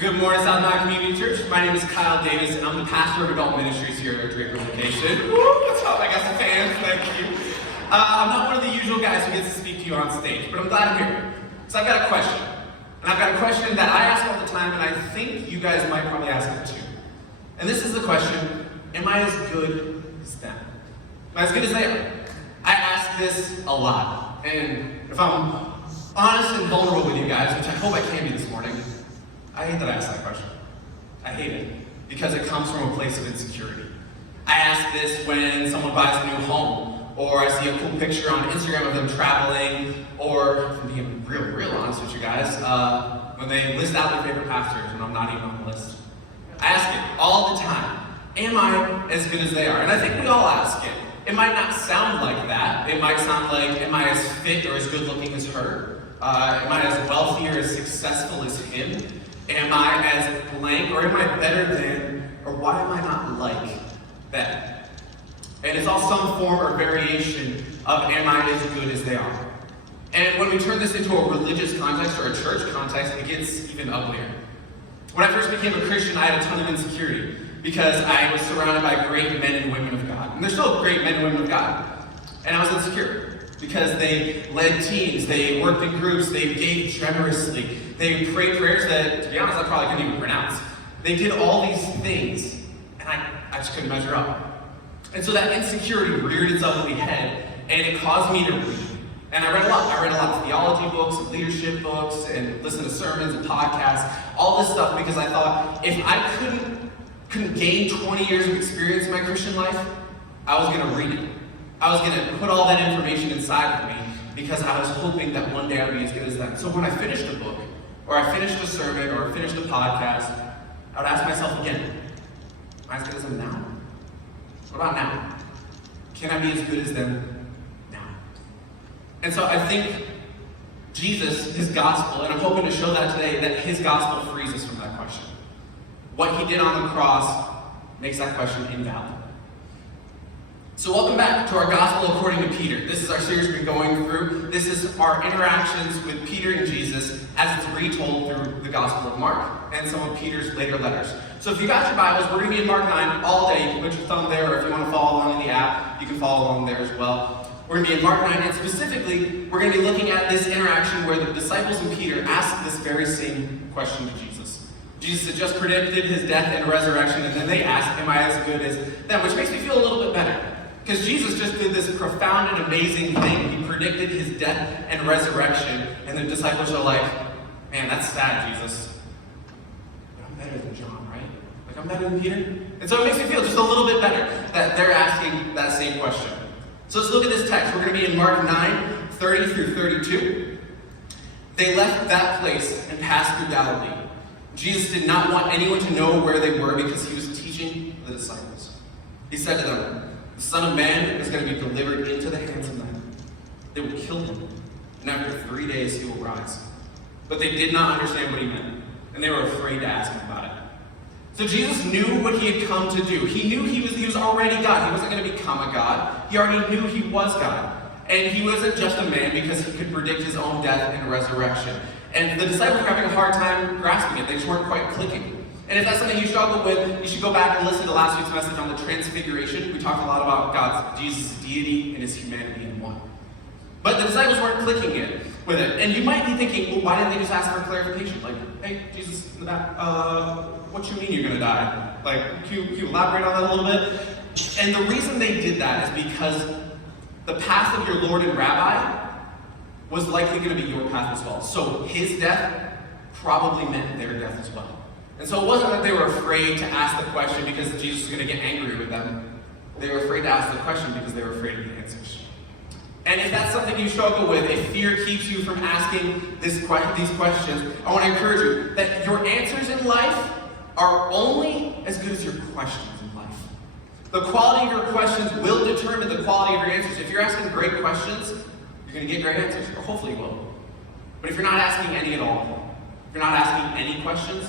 Good morning, South Mountain Community Church. My name is Kyle Davis, and I'm the pastor of adult ministries here at our Draper location. Woo, what's up? I got some fans, thank you. I'm not one of the usual guys who gets to speak to you on stage, but I'm glad I'm here. So I've got a question. And I've got a question that I ask all the time, and I think you guys might probably ask it too. And this is the question, am I as good as them? Am I as good as they are? I ask this a lot. And if I'm honest and vulnerable with you guys, which I hope I can be this morning, I hate that I ask that question. I hate it because it comes from a place of insecurity. I ask this when someone buys a new home, or I see a cool picture on Instagram of them traveling, or, if I'm being real honest with you guys, when they list out their favorite pastors and I'm not even on the list. I ask it all the time. Am I as good as they are? And I think we all ask it. It might not sound like that. It might sound like, am I as fit or as good looking as her? Am I as wealthy or as successful as him? Am I as blank, or am I better than, or why am I not like them? And it's all some form or variation of am I as good as they are? And when we turn this into a religious context or a church context, it gets even uglier. When I first became a Christian, I had a ton of insecurity because I was surrounded by great men and women of God. And there's still great men and women of God. And I was insecure because they led teams, they worked in groups, they gave generously, they prayed prayers that, to be honest, I probably couldn't even pronounce. They did all these things, and I just couldn't measure up. And so that insecurity reared its ugly head, and it caused me to read. And I read a lot. I read a lot of theology books, and leadership books, and listened to sermons and podcasts, all this stuff, because I thought if I couldn't gain 20 years of experience in my Christian life, I was going to read it. I was going to put all that information inside of me because I was hoping that one day I'd be as good as them. So when I finished a book, or I finished a sermon, or I finished a podcast, I would ask myself again, am I as good as them now? What about now? Can I be as good as them now? And so I think Jesus, his gospel, and I'm hoping to show that today, that his gospel frees us from that question. What he did on the cross makes that question invalid. So welcome back to our Gospel according to Peter. This is our series we've been going through. This is our interactions with Peter and Jesus as it's retold through the Gospel of Mark and some of Peter's later letters. So if you got your Bibles, we're going to be in Mark 9 all day. You can put your thumb there, or if you want to follow along in the app, you can follow along there as well. We're going to be in Mark 9, and specifically, we're going to be looking at this interaction where the disciples and Peter asked this very same question to Jesus. Jesus had just predicted his death and resurrection, and then they asked, am I as good as them? Which makes me feel a little bit better. Because Jesus just did this profound and amazing thing. He predicted his death and resurrection, and the disciples are like, man, that's sad, Jesus. But I'm better than John, right? Like, I'm better than Peter? And so it makes me feel just a little bit better that they're asking that same question. So let's look at this text. We're going to be in Mark 9, 30 through 32. They left that place and passed through Galilee. Jesus did not want anyone to know where they were because he was teaching the disciples. He said to them, the Son of Man is going to be delivered into the hands of men. They will kill him, and after 3 days he will rise. But they did not understand what he meant, and they were afraid to ask him about it. So Jesus knew what he had come to do. He knew he was already God. He wasn't going to become a God. He already knew he was God. And he wasn't just a man because he could predict his own death and resurrection. And the disciples were having a hard time grasping it. They just weren't quite clicking. And if that's something you struggle with, you should go back and listen to last week's message on the Transfiguration. We talked a lot about Jesus' deity and his humanity in one. But the disciples weren't clicking it with it. And you might be thinking, well, why didn't they just ask for clarification? Like, hey, Jesus, in the back, what you mean you're going to die? Like, can you elaborate on that a little bit? And the reason they did that is because the path of your Lord and Rabbi was likely going to be your path as well. So his death probably meant their death as well. And so it wasn't that they were afraid to ask the question because Jesus was going to get angry with them. They were afraid to ask the question because they were afraid of the answers. And if that's something you struggle with, if fear keeps you from asking these questions, I want to encourage you that your answers in life are only as good as your questions in life. The quality of your questions will determine the quality of your answers. If you're asking great questions, you're going to get great answers, or hopefully you will. But if you're not asking any at all, if you're not asking any questions,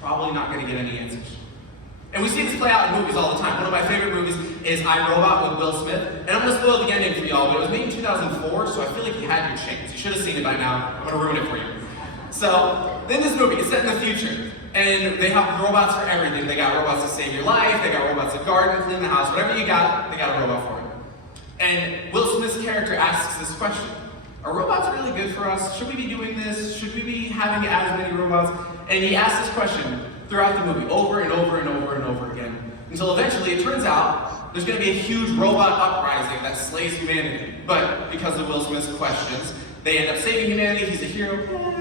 probably not going to get any answers. And we see this play out in movies all the time. One of my favorite movies is I, Robot with Will Smith. And I'm going to spoil the ending for y'all, but it was made in 2004, so I feel like you had your chance. You should have seen it by now. I'm going to ruin it for you. So, in this movie, it's set in the future, and they have robots for everything. They got robots to save your life, they got robots to garden, clean the house, whatever you got, they got a robot for it. And Will Smith's character asks this question: are robots really good for us? Should we be doing this? Should we be having as many robots? And he asks this question throughout the movie, over and over and over and over again, until eventually it turns out there's going to be a huge robot uprising that slays humanity. But because of Will Smith's questions, they end up saving humanity, he's a hero,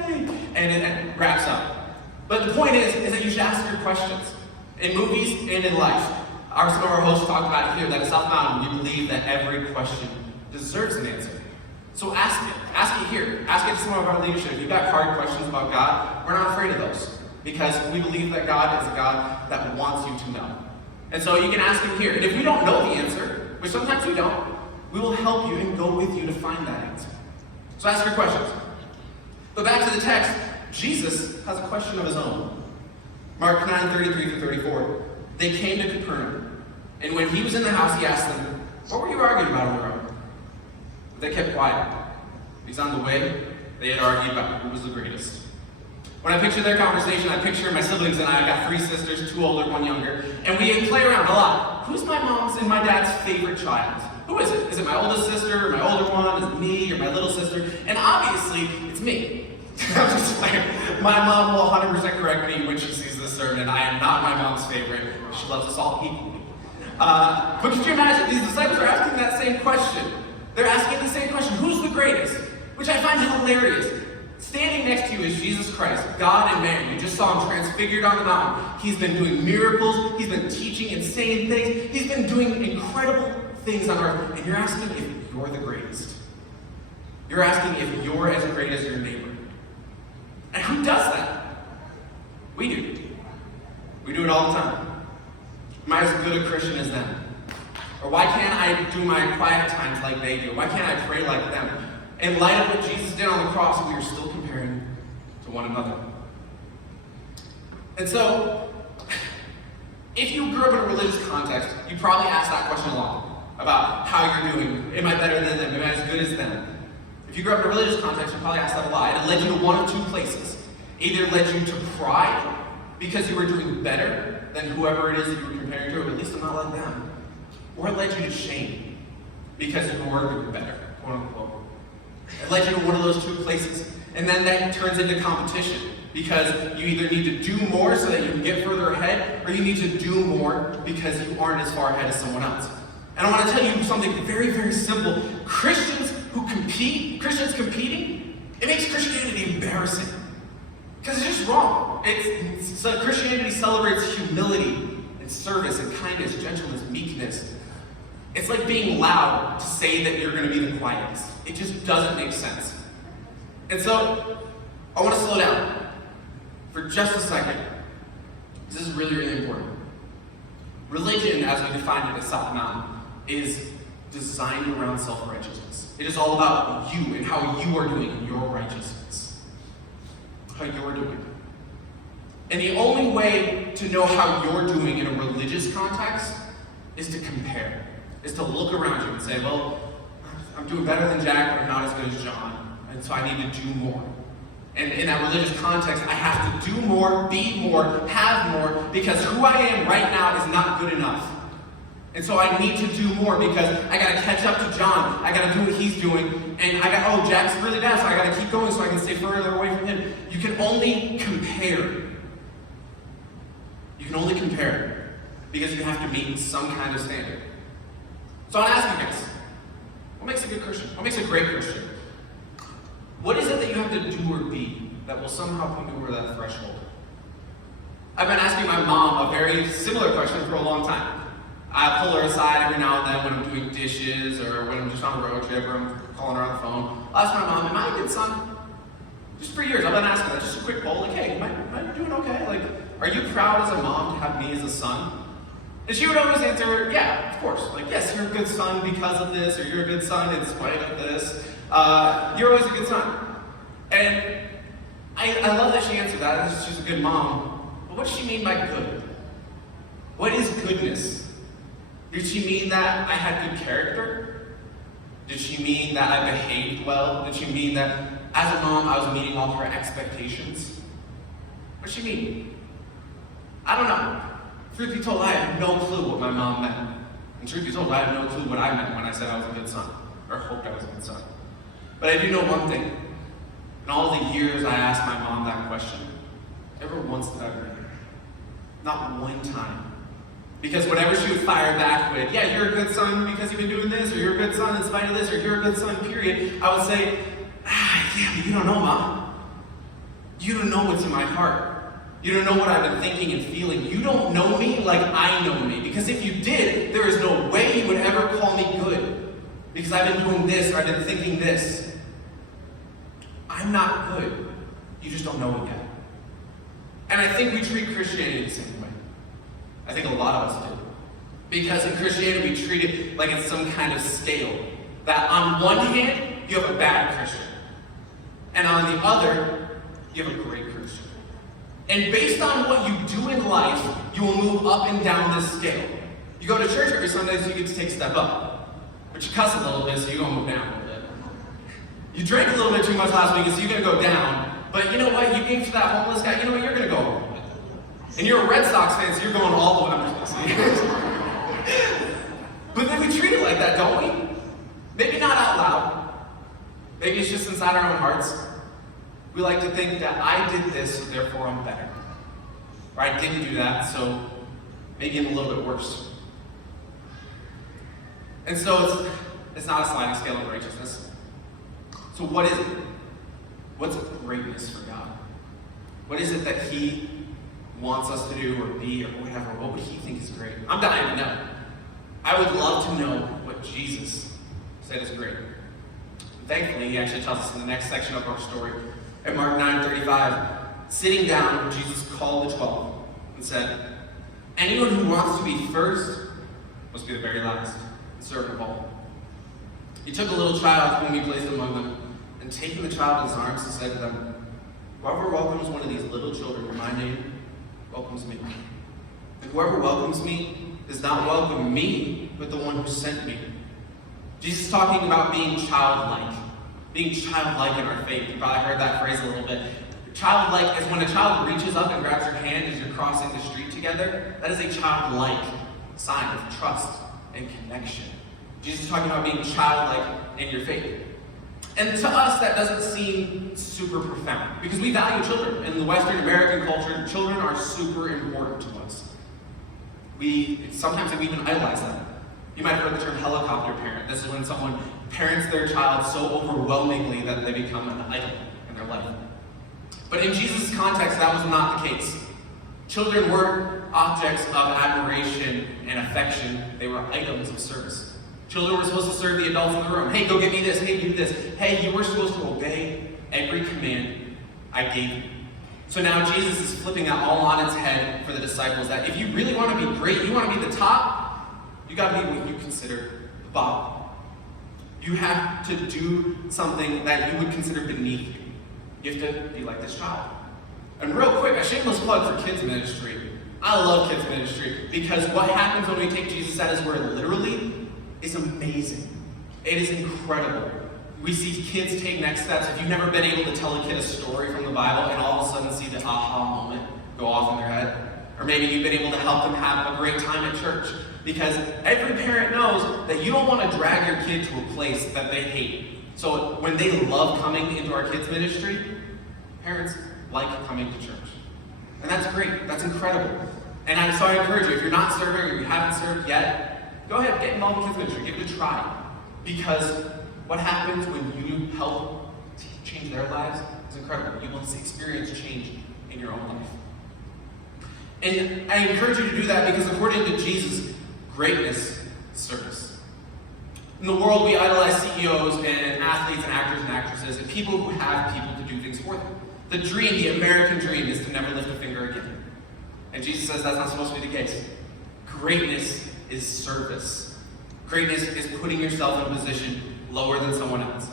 yay, and it wraps up. But the point is that you should ask your questions, in movies and in life. Some of our hosts talked about it here, that at South Mountain, we believe that every question deserves an answer. So ask it. Ask it here. Ask it to some of our leadership. If you've got hard questions about God, we're not afraid of those, because we believe that God is a God that wants you to know. And so you can ask him here. And if we don't know the answer, which sometimes we don't, we will help you and go with you to find that answer. So ask your questions. But back to the text, Jesus has a question of his own. Mark 9:33-34. They came to Capernaum, and when he was in the house, he asked them, "What were you arguing about on the road?" But they kept quiet, because on the way, they had argued about who was the greatest. When I picture their conversation, I picture my siblings and I. I've got 3 sisters, 2 older, 1 younger, and we play around a lot. Who's my mom's and my dad's favorite child? Who is it? Is it my oldest sister, or my older one? Is it me, or my little sister? And obviously, it's me. I'm just like, my mom will 100% correct me when she sees this sermon. I am not my mom's favorite. She loves us all equally. But could you imagine, these disciples are asking that same question. They're asking the same question, who's the greatest? Which I find hilarious. Standing next to you is Jesus Christ, God and man. You just saw him transfigured on the mountain. He's been doing miracles. He's been teaching insane things. He's been doing incredible things on earth. And you're asking if you're the greatest. You're asking if you're as great as your neighbor. And who does that? We do. We do it all the time. Am I as good a Christian as them? Or why can't I do my quiet times like they do? Why can't I pray like them? In light of what Jesus did on the cross, we are still comparing to one another. And so, if you grew up in a religious context, you probably asked that question a lot about how you're doing. Am I better than them? Am I as good as them? If you grew up in a religious context, you probably asked that a lot. And it led you to one of 2 places. Either led you to pride, because you were doing better than whoever it is that you were comparing to, or at least I'm not like them. Or it led you to shame, because you were doing better, quote unquote. It led you to one of those 2 places. And then that turns into competition, because you either need to do more so that you can get further ahead, or you need to do more because you aren't as far ahead as someone else. And I want to tell you something very, very simple. Christians competing, it makes Christianity embarrassing. Because it's just wrong. So Christianity celebrates humility and service and kindness, gentleness, meekness. It's like being loud to say that you're going to be the quietest. It just doesn't make sense. And so, I want to slow down for just a second. This is really, really important. Religion, as we define it at South Mountain, is designed around self-righteousness. It is all about you and how you are doing in your righteousness. How you're doing. And the only way to know how you're doing in a religious context is to compare. Is to look around you and say, well, I'm doing better than Jack, but I'm not as good as John. And so I need to do more. And in that religious context, I have to do more, be more, have more, because who I am right now is not good enough. And so I need to do more because I gotta catch up to John. I gotta do what he's doing. And Jack's really bad, so I gotta keep going so I can stay further away from him. You can only compare. You can only compare because you have to meet some kind of standard. So I'm asking you guys, what makes a good Christian? What makes a great Christian? What is it that you have to do or be that will somehow put you over that threshold? I've been asking my mom a very similar question for a long time. I pull her aside every now and then when I'm doing dishes or when I'm just on a road trip or I'm calling her on the phone. I'll ask my mom, am I a good son? Just for years, I've been asking that, just a quick poll, like, hey, am I doing okay? Like, are you proud as a mom to have me as a son? And she would always answer, yeah, of course. Like, yes, you're a good son because of this, or you're a good son in spite of this. You're always a good son. And I love that she answered that. She's a good mom. But what does she mean by good? What is goodness? Did she mean that I had good character? Did she mean that I behaved well? Did she mean that As a mom, I was meeting all her expectations. What's she mean? I don't know. Truth be told, I have no clue what my mom meant. And truth be told, I have no clue what I meant when I said I was a good son, or hoped I was a good son. But I do know one thing. In all the years I asked my mom that question, never once did I regret it. Not one time. Because whenever she would fire back with, yeah, you're a good son because you've been doing this, or you're a good son in spite of this, or you're a good son, period, I would say, yeah, but you don't know, Mom. You don't know what's in my heart. You don't know what I've been thinking and feeling. You don't know me like I know me. Because if you did, there is no way you would ever call me good. Because I've been doing this, or I've been thinking this. I'm not good. You just don't know it yet. And I think we treat Christianity the same way. I think a lot of us do. Because in Christianity, we treat it like it's some kind of scale. That on one hand, you have a bad Christian. And on the other, you have a great Christian. And based on what you do in life, you will move up and down this scale. You go to church every Sunday, so you get to take a step up. But you cuss a little bit, so you're going to move down a little bit. You drank a little bit too much last week, so you're going to go down. But you know what? You gave to that homeless guy, you know what? You're going to go a little bit. And you're a Red Sox fan, so you're going all the way. I'm just going to say. But then we treat it like that, don't we? Maybe not out loud. Maybe it's just inside our own hearts. We like to think that I did this, so therefore I'm better. Or I didn't do that, so maybe I'm a little bit worse. And so it's not a sliding scale of righteousness. So what is it? What's greatness for God? What is it that He wants us to do or be or whatever? What would He think is great? I'm dying to know. I would love to know what Jesus said is great. Thankfully, He actually tells us in the next section of our story. At Mark 9:35, sitting down, Jesus called the 12 and said, anyone who wants to be first must be the very last, and servant of all. He took a little child whom He placed among them, and taking the child in His arms, He said to them, whoever welcomes one of these little children in my name welcomes me. And whoever welcomes me does not welcome me, but the one who sent me. Jesus is talking about being childlike. Being childlike in our faith. You probably heard that phrase a little bit. Childlike is when a child reaches up and grabs your hand as you're crossing the street together. That is a childlike sign of trust and connection. Jesus is talking about being childlike in your faith. And to us, that doesn't seem super profound, because we value children. In the Western American culture, children are super important to us. Sometimes we even idolize them. You might have heard the term helicopter parent. This is when someone parents their child so overwhelmingly that they become an idol in their life. But in Jesus' context, that was not the case. Children weren't objects of admiration and affection. They were items of service. Children were supposed to serve the adults in the room. Hey, go get me this. Hey, do this. Hey, you were supposed to obey every command I gave you. So now Jesus is flipping that all on its head for the disciples, that if you really want to be great, you want to be the top, you got to be what you consider the bottom. You have to do something that you would consider beneath you. You have to be like this child. And real quick, a shameless plug for kids ministry. I love kids ministry because what happens when we take Jesus at His word literally is amazing. It is incredible. We see kids take next steps. If you've never been able to tell a kid a story from the Bible and all of a sudden see the aha moment go off in their head, or maybe you've been able to help them have a great time at church, because every parent knows that you don't want to drag your kid to a place that they hate. So when they love coming into our kids ministry, parents like coming to church. And that's great. That's incredible. And so I encourage you, if you're not serving or you haven't served yet, go ahead, get involved in kids ministry. Give it a try. Because what happens when you help change their lives is incredible. You will experience change in your own life. And I encourage you to do that because according to Jesus, greatness is service. In the world, we idolize CEOs and athletes and actors and actresses and people who have people to do things for them. The dream, the American dream, is to never lift a finger again. And Jesus says that's not supposed to be the case. Greatness is service. Greatness is putting yourself in a position lower than someone else.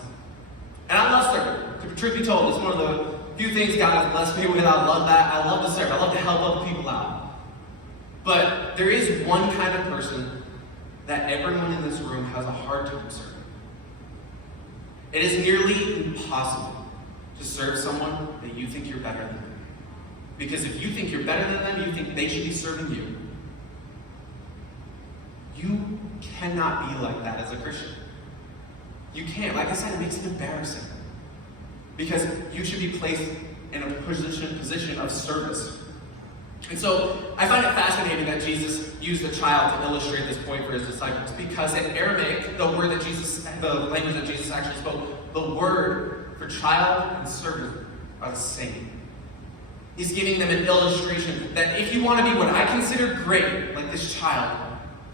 And I love serving. Truth be told, it's one of the few things God has blessed me with. I love that. I love to serve. I love to help other people out. But there is one kind of person that everyone in this room has a hard time serving. It is nearly impossible to serve someone that you think you're better than. Because if you think you're better than them, you think they should be serving you. You cannot be like that as a Christian. You can't. Like I said, it makes it embarrassing. Because you should be placed in a position of service. And so I find it fascinating that Jesus used a child to illustrate this point for his disciples. Because in Aramaic, the language that Jesus actually spoke, the word for child and servant are the same. He's giving them an illustration that if you want to be what I consider great, like this child,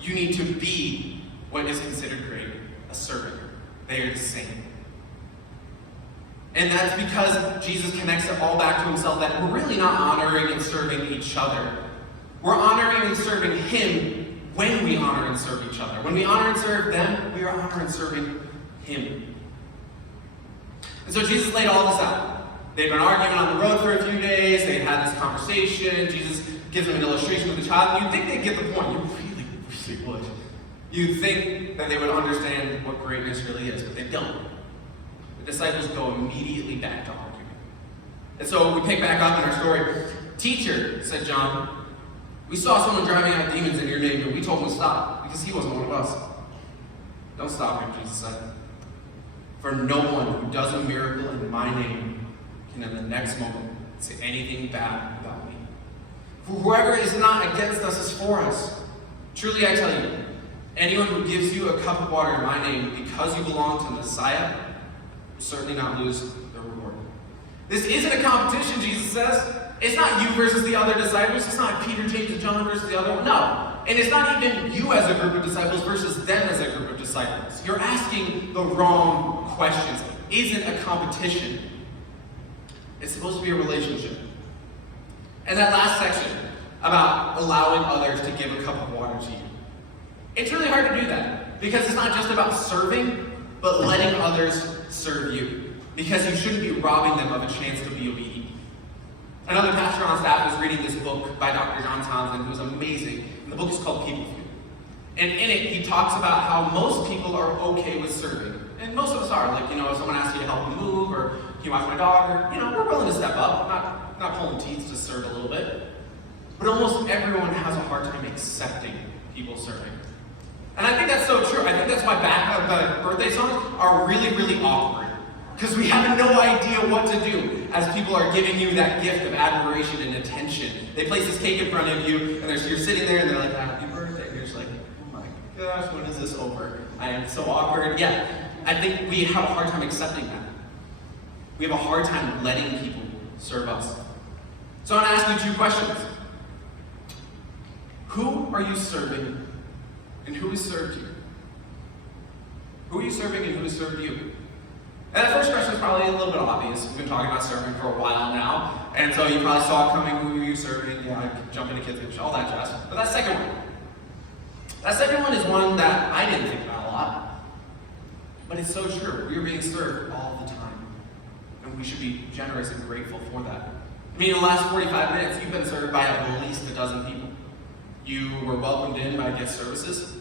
you need to be what is considered great, a servant. They are the same. And that's because Jesus connects it all back to himself, that we're really not honoring and serving each other. We're honoring and serving him when we honor and serve each other. When we honor and serve them, we are honoring and serving him. And so Jesus laid all this out. They'd been arguing on the road for a few days. They'd had this conversation. Jesus gives them an illustration of the child. You'd think they'd get the point. You really, really would. You'd think that they would understand what greatness really is, but they don't. The disciples go immediately back to arguing. And so we pick back up in our story. Teacher, said John, we saw someone driving out demons in your name, and we told him to stop because he wasn't one of us. Don't stop him, Jesus said. For no one who does a miracle in my name can in the next moment say anything bad about me. For whoever is not against us is for us. Truly I tell you, anyone who gives you a cup of water in my name because you belong to Messiah will certainly not lose the reward. This isn't a competition, Jesus says. It's not you versus the other disciples. It's not Peter, James, and John versus the other one. No. And it's not even you as a group of disciples versus them as a group of disciples. You're asking the wrong questions. It isn't a competition. It's supposed to be a relationship. And that last section about allowing others to give a cup of water to you. It's really hard to do that because it's not just about serving, but letting others serve you. Because you shouldn't be robbing them of a chance to be obedient. Another pastor on staff was reading this book by Dr. John Townsend, who was amazing. And the book is called People Food. And in it, he talks about how most people are okay with serving. And most of us are. Like, if someone asks you to help them move, or can you watch my dog, or, we're willing to step up. Not pulling teeth to serve a little bit. But almost everyone has a hard time accepting people serving. And I think that's so true. I think that's why the birthday songs are really, really awkward. Because we have no idea what to do as people are giving you that gift of admiration and attention. They place this cake in front of you, and you're sitting there, and they're like, happy birthday. And you're just like, oh my gosh, when is this over? I am so awkward. Yeah, I think we have a hard time accepting that. We have a hard time letting people serve us. So I'm going to ask you two questions. Who are you serving, and who has served you? Who are you serving, and who has served you? And that first question is probably a little bit obvious. We've been talking about serving for a while now, and so you probably saw it coming. Who are you serving? Yeah, I jump into kids' pitch, all that jazz. But that second one is one that I didn't think about a lot. But it's so true. We are being served all the time. And we should be generous and grateful for that. I mean, in the last 45 minutes, you've been served by at least a dozen people. You were welcomed in by guest services.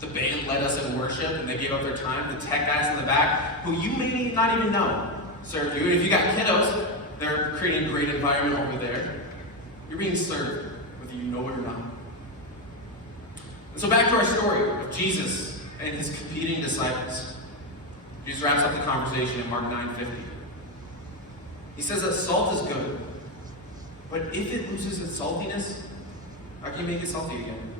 The band led us in worship, and they gave up their time. The tech guys in the back, who you may not even know, served you. And if you got kiddos, they're creating a great environment over there. You're being served, whether you know it or not. And so back to our story of Jesus and his competing disciples. Jesus wraps up the conversation in Mark 9:50. He says that salt is good, but if it loses its saltiness, how can you make it salty again?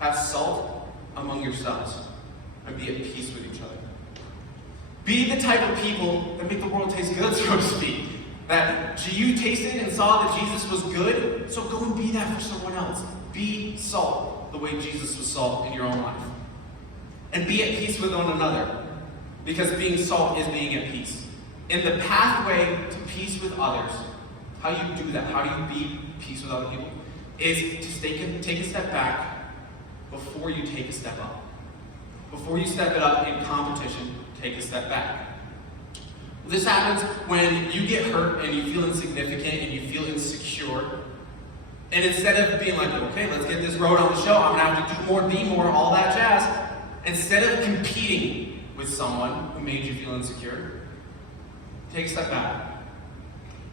Have salt among yourselves and be at peace with each other. Be the type of people that make the world taste good, so to speak. That you tasted and saw that Jesus was good, so go and be that for someone else. Be salt the way Jesus was salt in your own life. And be at peace with one another, because being salt is being at peace. In the pathway to peace with others, how you do that, how do you be at peace with other people, is to take a step back before you take a step up. Before you step it up in competition, take a step back. This happens when you get hurt and you feel insignificant and you feel insecure. And instead of being like, okay, let's get this road on the show, I'm going to have to do more, be more, all that jazz. Instead of competing with someone who made you feel insecure, take a step back.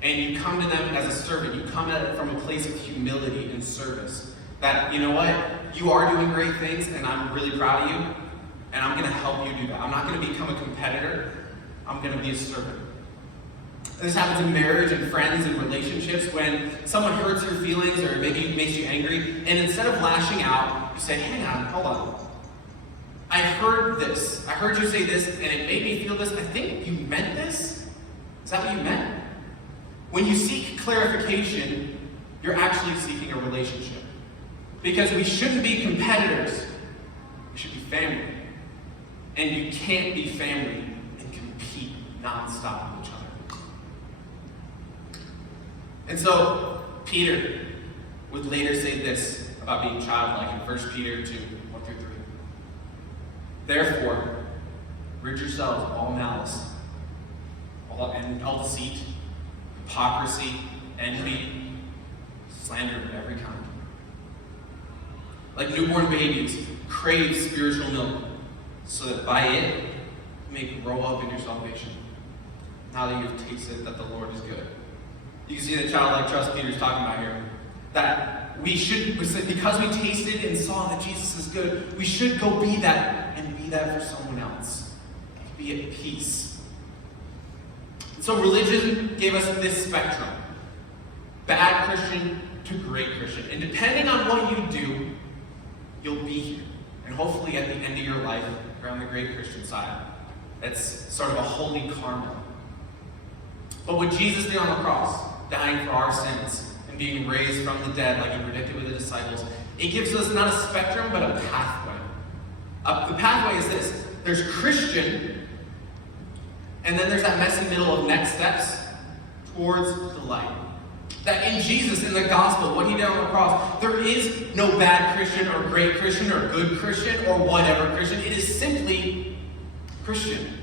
And you come to them as a servant. You come at it from a place of humility and service. That, you know what? You are doing great things, and I'm really proud of you. And I'm going to help you do that. I'm not going to become a competitor. I'm going to be a servant. This happens in marriage and friends and relationships when someone hurts your feelings or maybe makes you angry. And instead of lashing out, you say, hang on, hold on. I heard this. I heard you say this, and it made me feel this. I think you meant this. Is that what you meant? When you seek clarification, you're actually seeking a relationship. Because we shouldn't be competitors. We should be family. And you can't be family and compete nonstop with each other. And so, Peter would later say this about being childlike in 1 Peter 2, 1 through 3. Therefore, rid yourselves of all malice, all deceit, hypocrisy, envy, slander of every kind. Like newborn babies, crave spiritual milk, so that by it you may grow up in your salvation, now that you've tasted that the Lord is good. You can see the childlike trust Peter's talking about here. That we should, because we tasted and saw that Jesus is good, we should go be that and be that for someone else. Be at peace. So religion gave us this spectrum. Bad Christian to great Christian. And depending on what you do, you'll be here. And hopefully at the end of your life, you're on the great Christian side. That's sort of a holy karma. But what Jesus did on the cross, dying for our sins, and being raised from the dead like he predicted with the disciples, it gives us not a spectrum, but a pathway. The pathway is this. There's Christian, and then there's that messy middle of next steps towards the light. That in Jesus, in the gospel, what he did on the cross, there is no bad Christian or great Christian or good Christian or whatever Christian. It is simply Christian.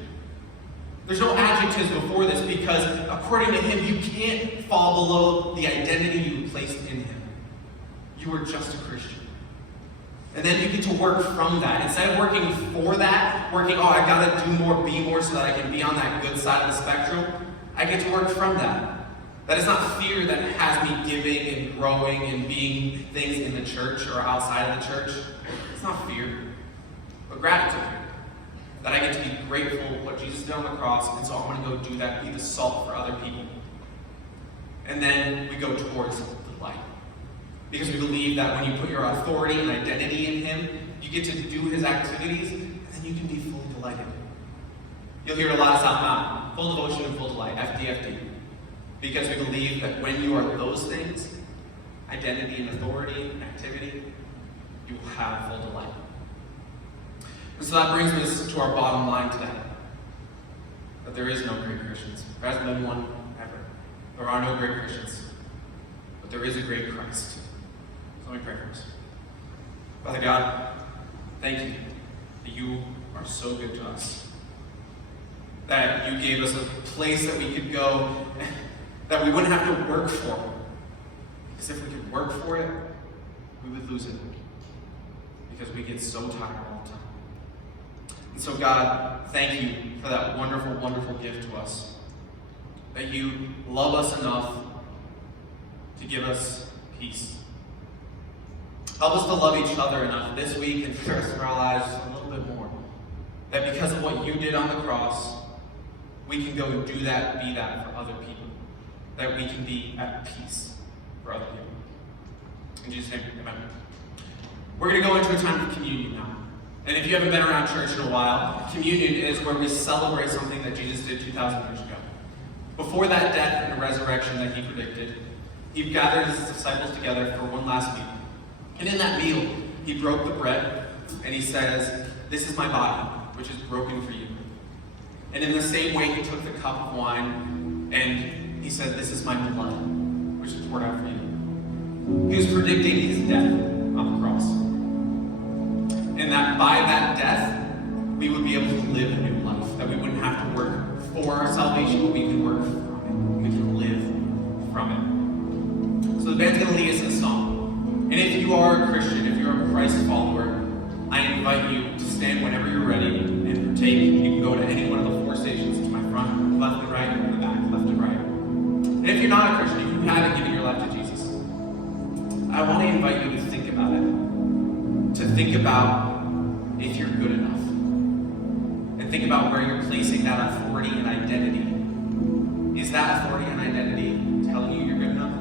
There's no adjectives before this because according to him, you can't fall below the identity you placed in him. You are just a Christian. And then you get to work from that. Instead of working for that, I gotta do more, be more so that I can be on that good side of the spectrum, I get to work from that. That is not fear that has me giving and growing and being things in the church or outside of the church. It's not fear, but gratitude. That I get to be grateful for what Jesus did on the cross, and so I want to go do that, be the salt for other people. And then we go towards the light. Because we believe that when you put your authority and identity in him, you get to do his activities, and then you can be fully delighted. You'll hear a lot of South Mountain, full devotion and full delight, FDFD. Because we believe that when you are those things, identity and authority and activity, you will have full delight. And so that brings us to our bottom line today. That there is no great Christians. There hasn't been one ever. There are no great Christians. But there is a great Christ. So let me pray for us. Father God, thank you that you are so good to us. That you gave us a place that we could go that we wouldn't have to work for. Because if we could work for it, we would lose it. Because we get so tired all the time. And so God, thank you for that wonderful, wonderful gift to us. That you love us enough to give us peace. Help us to love each other enough this week and for the rest of our lives a little bit more. That because of what you did on the cross, we can go do that, be that for other people. That we can be at peace for other people. In Jesus' name, amen. We're going to go into a time of communion now. And if you haven't been around church in a while, communion is where we celebrate something that Jesus did 2,000 years ago. Before that death and resurrection that he predicted, he gathered his disciples together for one last meal. And in that meal, he broke the bread, and he says, "This is my body, which is broken for you." And in the same way, he took the cup of wine, and he said, "This is my blood, which is poured out for you." He was predicting his death on the cross. And that by that death, we would be able to live a new life. That we wouldn't have to work for our salvation, but we can work from it. We can live from it. So the band's going to lead us in a song. And if you are a Christian, if you're a Christ follower, I invite you to stand whenever you're ready and partake. You can go to any one of the 4 stations to my front, left, and right, and the back. I want to invite you to think about it. To think about if you're good enough. And think about where you're placing that authority and identity. Is that authority and identity telling you you're good enough?